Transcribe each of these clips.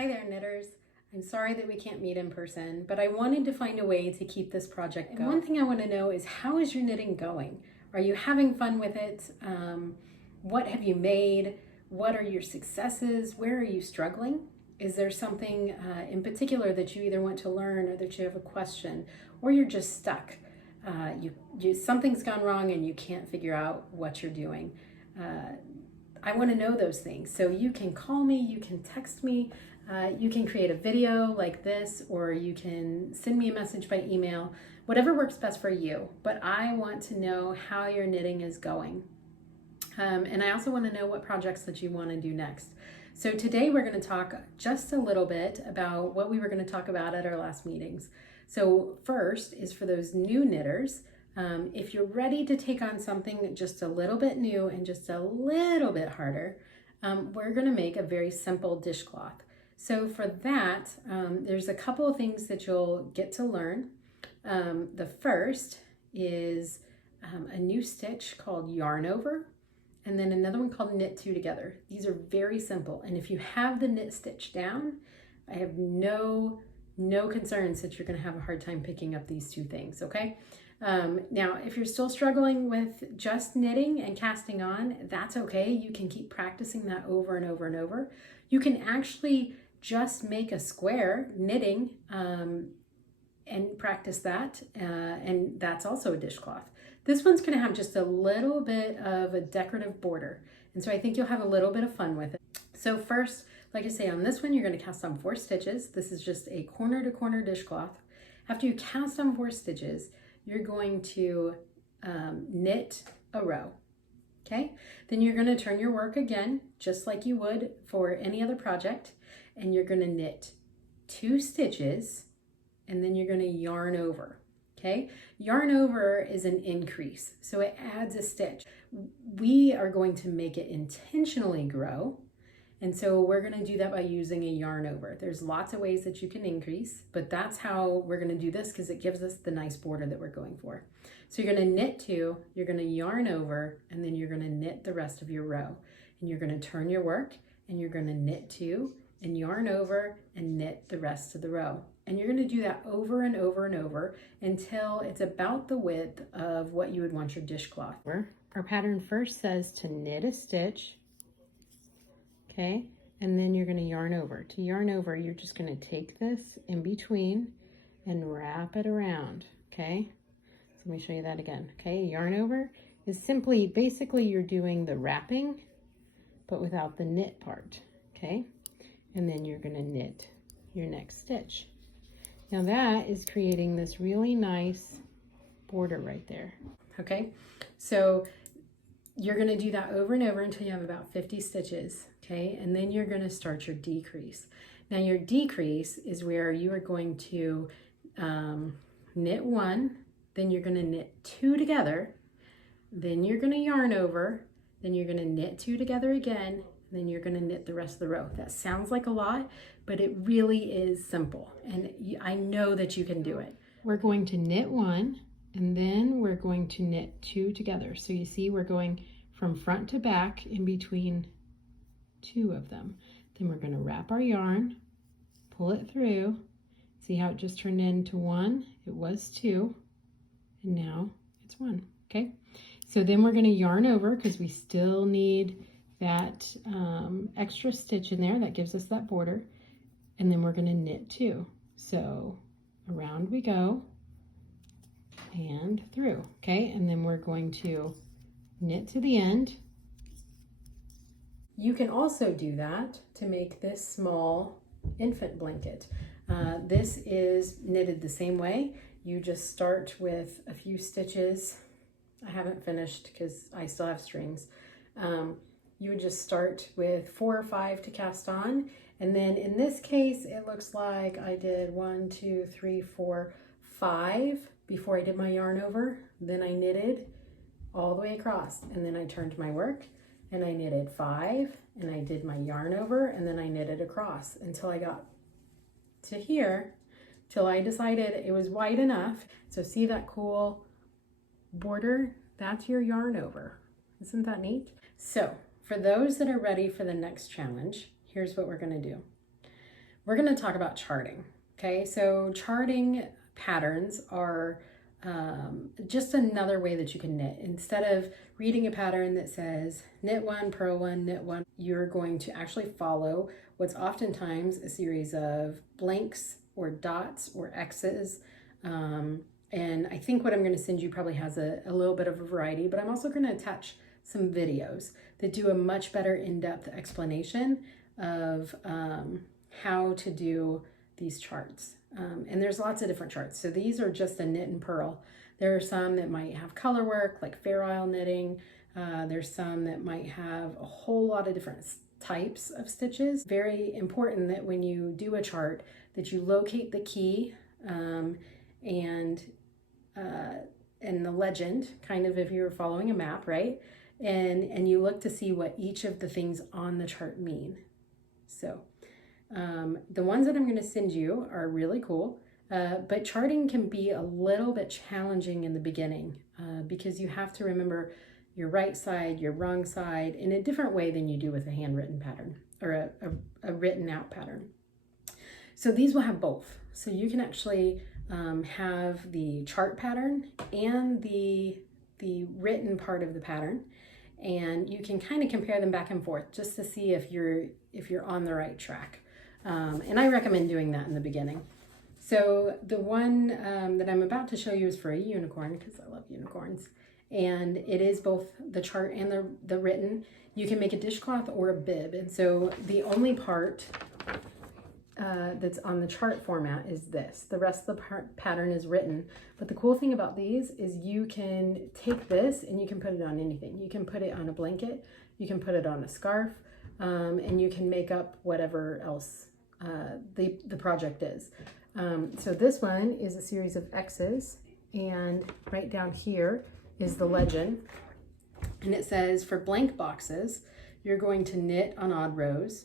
Hi there, knitters. I'm sorry that we can't meet in person, but I wanted to find a way to keep this project going. And one thing I want to know is, how is your knitting going? Are you having fun with it? What have you made? What are your successes? Where are you struggling? Is there something in particular that you either want to learn, or that you have a question, or you're just stuck? Something's gone wrong and you can't figure out what you're doing. I want to know those things. So you can call me, you can text me, you can create a video like this, or you can send me a message by email, whatever works best for you. But I want to know how your knitting is going. And I also want to know what projects that you want to do next. So today we're going to talk just a little bit about what we were going to talk about at our last meetings. So first is for those new knitters. If you're ready to take on something just a little bit new and just a little bit harder, we're going to make a very simple dishcloth. So for that, there's a couple of things that you'll get to learn. The first is a new stitch called yarn over, and then another one called knit two together. These are very simple, and if you have the knit stitch down, I have no concerns that you're going to have a hard time picking up these two things, okay? Now, if you're still struggling with just knitting and casting on, that's okay. You can keep practicing that over and over and over. You can actually just make a square knitting and practice that, and that's also a dishcloth. This one's going to have just a little bit of a decorative border, and so I think you'll have a little bit of fun with it. So first, like I say, on this one, you're going to cast on 4 stitches. This is just a corner to corner dishcloth. After you cast on 4 stitches, you're going to knit a row, okay? Then you're going to turn your work again, just like you would for any other project, and you're going to knit 2 stitches, and then you're going to yarn over, okay? Yarn over is an increase, so it adds a stitch. We are going to make it intentionally grow, and so we're going to do that by using a yarn over. There's lots of ways that you can increase, but that's how we're going to do this because it gives us the nice border that we're going for. So you're going to knit 2, you're going to yarn over, and then you're going to knit the rest of your row. And you're going to turn your work, and you're going to knit 2 and yarn over and knit the rest of the row. And you're going to do that over and over and over until it's about the width of what you would want your dishcloth. Our pattern first says to knit a stitch, okay, and then you're going to yarn over. To yarn over, you're just going to take this in between and wrap it around, okay? So let me show you that again, okay? Yarn over is simply, basically you're doing the wrapping, but without the knit part, okay? And then you're going to knit your next stitch. Now that is creating this really nice border right there, okay? So you're going to do that over and over until you have about 50 stitches, okay? And then you're going to start your decrease. Now your decrease is where you are going to knit 1, then you're going to knit 2 together, then you're going to yarn over, then you're going to knit 2 together again, and then you're going to knit the rest of the row. That sounds like a lot, but it really is simple, and I know that you can do it. We're going to knit 1, and then we're going to knit 2 together. So you see we're going from front to back in between 2 of them. Then we're going to wrap our yarn, pull it through. See how it just turned into 1? It was 2, and now it's 1, okay? So then we're going to yarn over because we still need that extra stitch in there that gives us that border, and then we're going to knit 2. So around we go and through, okay? And then we're going to knit to the end. You can also do that to make this small infant blanket. This is knitted the same way. You just start with a few stitches. I haven't finished because I still have strings. You would just start with 4 or 5 to cast on, and then in this case it looks like I did 1, 2, 3, 4, 5 before I did my yarn over. Then I knitted all the way across, and then I turned my work and I knitted 5, and I did my yarn over, and then I knitted across until I got to here, till I decided it was wide enough. So see that cool border? That's your yarn over. Isn't that neat? So for those that are ready for the next challenge, here's what we're going to do. we're going to talk about charting. Okay, so charting patterns are just another way that you can knit. Instead of reading a pattern that says knit one, purl one, knit one, you're going to actually follow what's oftentimes a series of blanks or dots or X's. And I think what I'm going to send you probably has a little bit of a variety, but I'm also going to attach some videos that do a much better in-depth explanation of how to do these charts. And there's lots of different charts. So these are just a knit and purl. There are some that might have color work, like Fair Isle knitting. There's some that might have a whole lot of different types of stitches. Very important that when you do a chart that you locate the key and the legend, kind of if you were following a map, right? And you look to see what each of the things on the chart mean. So the ones that I'm going to send you are really cool, but charting can be a little bit challenging in the beginning because you have to remember your right side, your wrong side in a different way than you do with a handwritten pattern or a written out pattern. So these will have both. So you can actually have the chart pattern and the written part of the pattern, and you can kind of compare them back and forth just to see if you're on the right track. And I recommend doing that in the beginning. So the one that I'm about to show you is for a unicorn because I love unicorns. And it is both the chart and the written. You can make a dishcloth or a bib. And so the only part that's on the chart format is this. The rest of the pattern is written. But the cool thing about these is you can take this and you can put it on anything. You can put it on a blanket. You can put it on a scarf. And you can make up whatever else the project is. So this one is a series of X's, and right down here is the legend, and it says for blank boxes you're going to knit on odd rows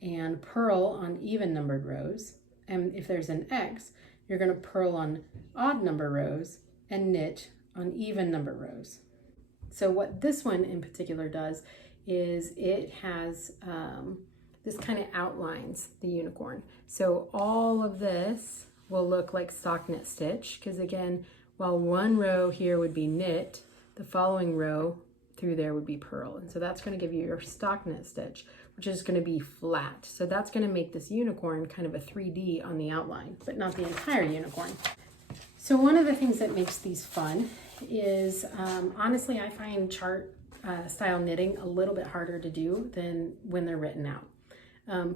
and purl on even numbered rows, and if there's an X you're going to purl on odd number rows and knit on even number rows. So what this one in particular does is it has this kind of outlines the unicorn. So all of this will look like stockinette stitch because again, while one row here would be knit, the following row through there would be purl. And so that's going to give you your stockinette stitch, which is going to be flat. So that's going to make this unicorn kind of a 3D on the outline, but not the entire unicorn. So one of the things that makes these fun is, honestly, I find chart style knitting a little bit harder to do than when they're written out.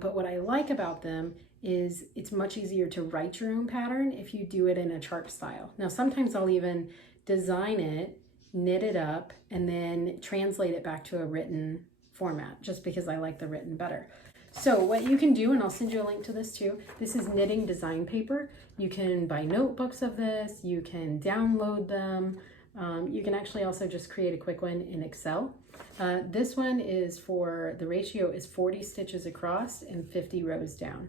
But what I like about them is it's much easier to write your own pattern if you do it in a chart style. Now, sometimes I'll even design it, knit it up, and then translate it back to a written format just because I like the written better. So what you can do, and I'll send you a link to this too, this is knitting design paper. You can buy notebooks of this, you can download them. You can actually also just create a quick one in Excel. This one is the ratio is 40 stitches across and 50 rows down.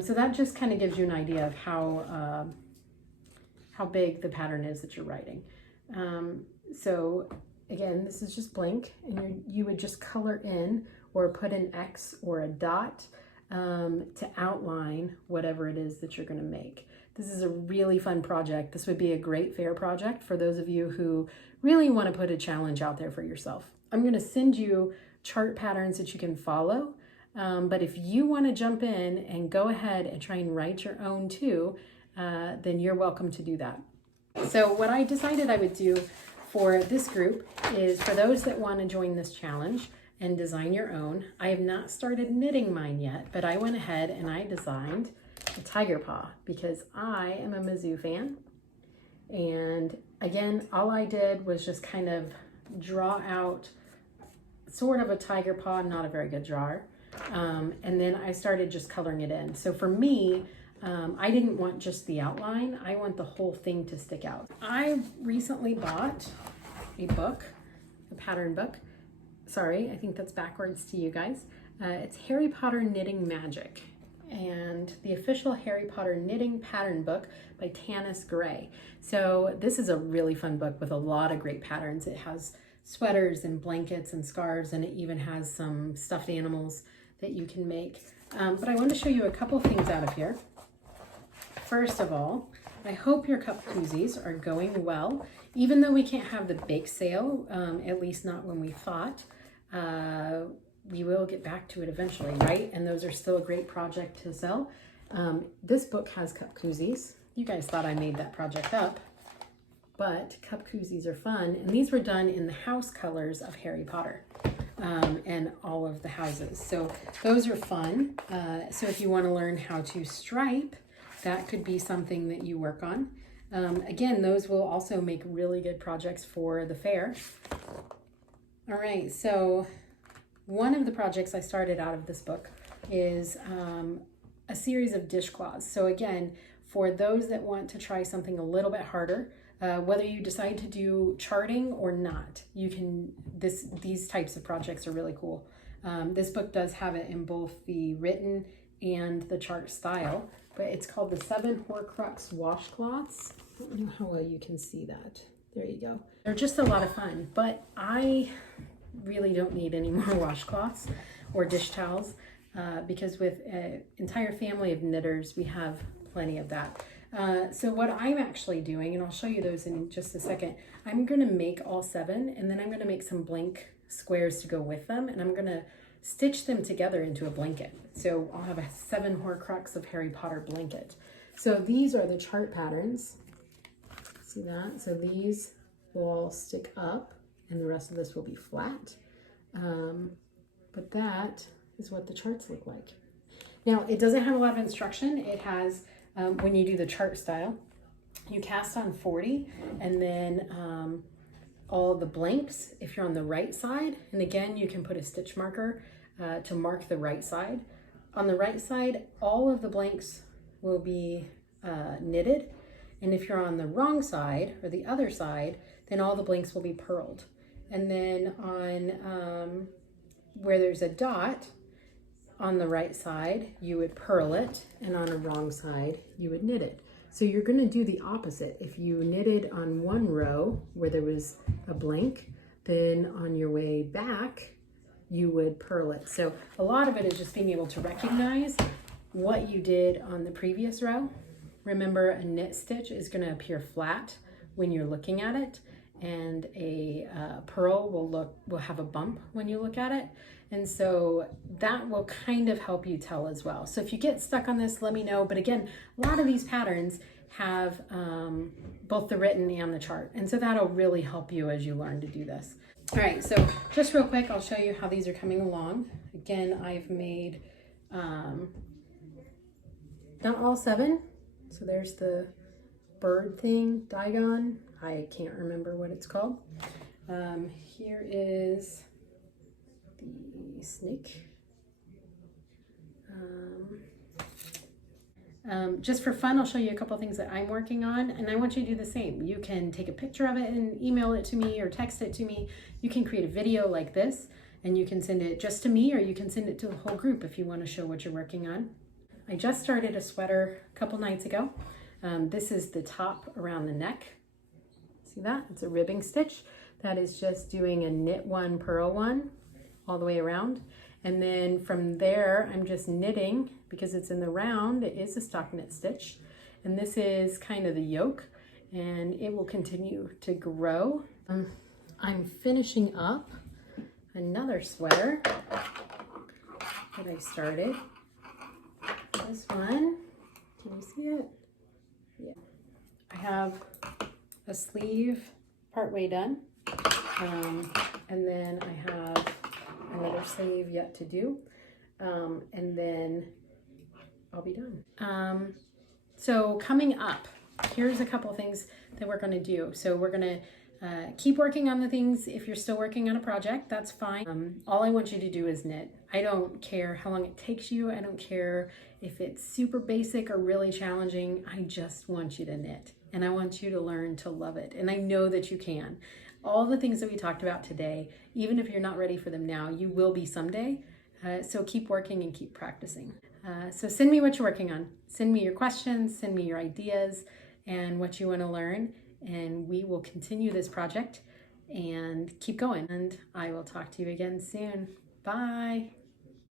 So that just kind of gives you an idea of how big the pattern is that you're writing. So again, this is just blank, and you would just color in or put an X or a dot to outline whatever it is that you're going to make. This is a really fun project. This would be a great fair project for those of you who really want to put a challenge out there for yourself. I'm going to send you chart patterns that you can follow, but if you want to jump in and go ahead and try and write your own too, then you're welcome to do that. So what I decided I would do for this group is for those that want to join this challenge and design your own. I have not started knitting mine yet, but I went ahead and I designed a tiger paw because I am a Mizzou fan. And again, all I did was just kind of draw out sort of a tiger paw, not a very good drawer. And then I started just coloring it in. So for me, I didn't want just the outline. I want the whole thing to stick out. I recently bought a book, a pattern book. Sorry, I think that's backwards to you guys. It's Harry Potter Knitting Magic, and the official Harry Potter knitting pattern book by Tanis Gray. So this is a really fun book with a lot of great patterns. It has sweaters and blankets and scarves, and it even has some stuffed animals that you can make. But I want to show you a couple things out of here. First of all, I hope your cup koozies are going well. Even though we can't have the bake sale, at least not when we thought, we will get back to it eventually, right? And those are still a great project to sell. This book has cup koozies. You guys thought I made that project up, but cup koozies are fun. And these were done in the house colors of Harry Potter and all of the houses. So those are fun. So if you want to learn how to stripe, that could be something that you work on. Again, those will also make really good projects for the fair. All right, so one of the projects I started out of this book is a series of dishcloths. So again, for those that want to try something a little bit harder, whether you decide to do charting or not, you can, these types of projects are really cool. This book does have it in both the written and the chart style, but it's called the 7 Horcrux Washcloths. I don't know how well you can see that. There you go. They're just a lot of fun, but I really don't need any more washcloths or dish towels because with an entire family of knitters, we have plenty of that. So what I'm actually doing, and I'll show you those in just a second, I'm going to make all 7, and then I'm going to make some blank squares to go with them, and I'm going to stitch them together into a blanket. So I'll have a 7 Horcrux of Harry Potter blanket. So these are the chart patterns. See that? So these will all stick up, and the rest of this will be flat. But that is what the charts look like. Now, it doesn't have a lot of instruction. It has, when you do the chart style, you cast on 40, and then all the blanks, if you're on the right side, and again, you can put a stitch marker to mark the right side. On the right side, all of the blanks will be knitted, and if you're on the wrong side, or the other side, then all the blanks will be purled. And then on where there's a dot, on the right side, you would purl it, and on the wrong side, you would knit it. So you're going to do the opposite. If you knitted on one row where there was a blank, then on your way back, you would purl it. So a lot of it is just being able to recognize what you did on the previous row. Remember, a knit stitch is going to appear flat when you're looking at it, and a purl will have a bump when you look at it. And so that will kind of help you tell as well. So if you get stuck on this, let me know. But again, a lot of these patterns have both the written and the chart. And so that'll really help you as you learn to do this. All right, so just real quick, I'll show you how these are coming along. Again, I've made not all 7. So there's the bird thing, Diagon. I can't remember what it's called. Here is the snake. Just for fun, I'll show you a couple things that I'm working on, and I want you to do the same. You can take a picture of it and email it to me or text it to me. You can create a video like this, and you can send it just to me, or you can send it to the whole group if you want to show what you're working on. I just started a sweater a couple nights ago. This is the top around the neck. See that? It's a ribbing stitch. That is just doing a knit 1, purl 1 all the way around. And then from there, I'm just knitting, because it's in the round, it is a stockinette stitch. And this is kind of the yoke, and it will continue to grow. I'm finishing up another sweater that I started. This one, can you see it? Yeah. I have a sleeve partway done, and then I have another sleeve yet to do, and then I'll be done. So coming up, here's a couple things that we're going to do. So we're going to keep working on the things. If you're still working on a project, that's fine. All I want you to do is knit. I don't care how long it takes you. I don't care if it's super basic or really challenging. I just want you to knit, and I want you to learn to love it. And I know that you can. All the things that we talked about today, even if you're not ready for them now, you will be someday. So keep working and keep practicing. So send me what you're working on. Send me your questions, send me your ideas and what you want to learn, and we will continue this project and keep going. And I will talk to you again soon. Bye.